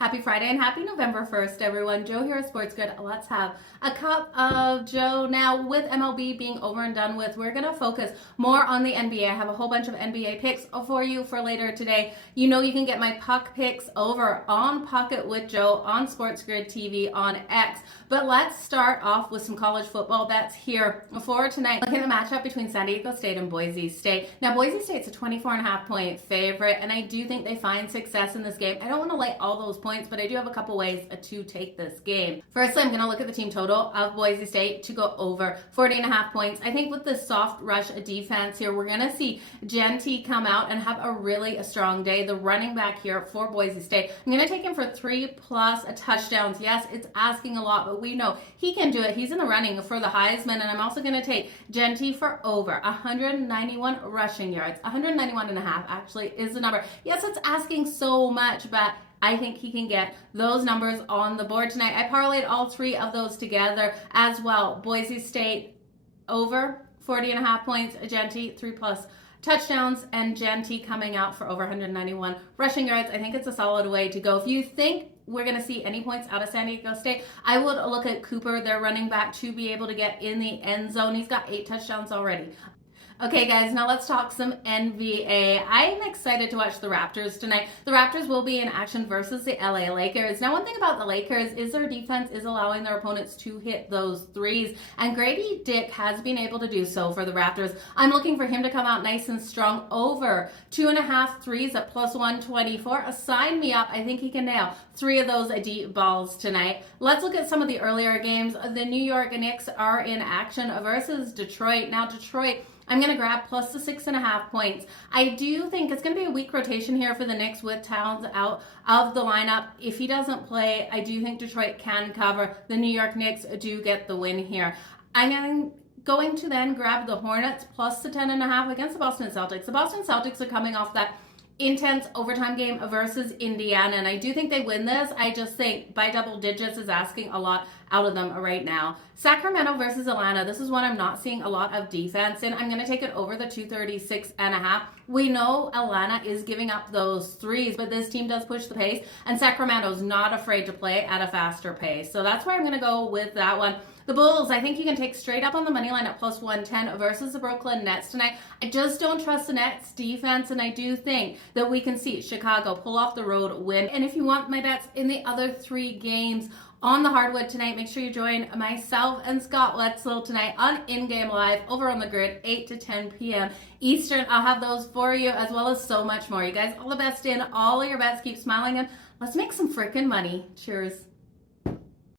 Happy Friday and happy November 1st, everyone. Joe here at Sports Grid. Let's have a cup of Joe. Now, with MLB being over and done with, we're going to focus more on the NBA. I have a whole bunch of NBA picks for you for later today. You know you can get my puck picks over on Pocket with Joe on Sports Grid TV on X. But let's start off with some college football bets here for tonight. Looking at the matchup between San Diego State and Boise State. Now, Boise State's a 24.5 point favorite, and I do think they find success in this game. I don't want to lay all those points, but I do have a couple ways to take this game. Firstly, I'm going to look at the team total of Boise State to go over 40.5 points. I think with this soft rush defense here, we're going to see Genty come out and have a really strong day. The running back here for Boise State, I'm going to take him for 3+ touchdowns. Yes, it's asking a lot, but we know he can do it. He's in the running for the Heisman, and I'm also going to take Genty for over 191 rushing yards. 191.5 actually is the number. Yes, it's asking so much, but I think he can get those numbers on the board tonight. I parlayed all three of those together as well. Boise State over 40.5 points, Genty 3+ touchdowns, and Genty coming out for over 191 rushing yards. I think it's a solid way to go. If you think we're going to see any points out of San Diego State, I would look at Cooper, their running back, to be able to get in the end zone. He's got 8 touchdowns already. Okay, guys, now let's talk some NBA. I'm excited to watch the Raptors tonight. The Raptors will be in action versus the LA Lakers. Now, one thing about the Lakers is their defense is allowing their opponents to hit those threes, and Grady Dick has been able to do so for the Raptors. I'm looking for him to come out nice and strong over 2.5 threes at +124. Sign me up. I think he can nail 3 of those deep balls tonight. Let's look at some of the earlier games. The New York Knicks are in action versus Detroit. Now, Detroit, I'm going to grab plus the 6.5 points. I do think it's going to be a weak rotation here for the Knicks with Towns out of the lineup. If he doesn't play, I do think Detroit can cover. The New York Knicks do get the win here. I'm going to then grab the Hornets plus the 10.5 against the Boston Celtics. The Boston Celtics are coming off that intense overtime game versus Indiana, and I do think they win this. I just think by double digits is asking a lot out of them right now. Sacramento versus Atlanta. This is one I'm not seeing a lot of defense in. I'm going to take it over the 236.5. We know Atlanta is giving up those threes, but this team does push the pace, and Sacramento's not afraid to play at a faster pace. So that's where I'm going to go with that one. The Bulls, I think you can take straight up on the money line at +110 versus the Brooklyn Nets tonight. I just don't trust the Nets defense, and I do think that we can see Chicago pull off the road win. And if you want my bets in the other 3 games on the hardwood tonight, make sure you join myself and Scott Wetzel tonight on In Game Live over on the grid, 8 to 10 p.m. Eastern. I'll have those for you, as well as so much more. You guys, all the best in all of your bets. Keep smiling, and let's make some freaking money. Cheers.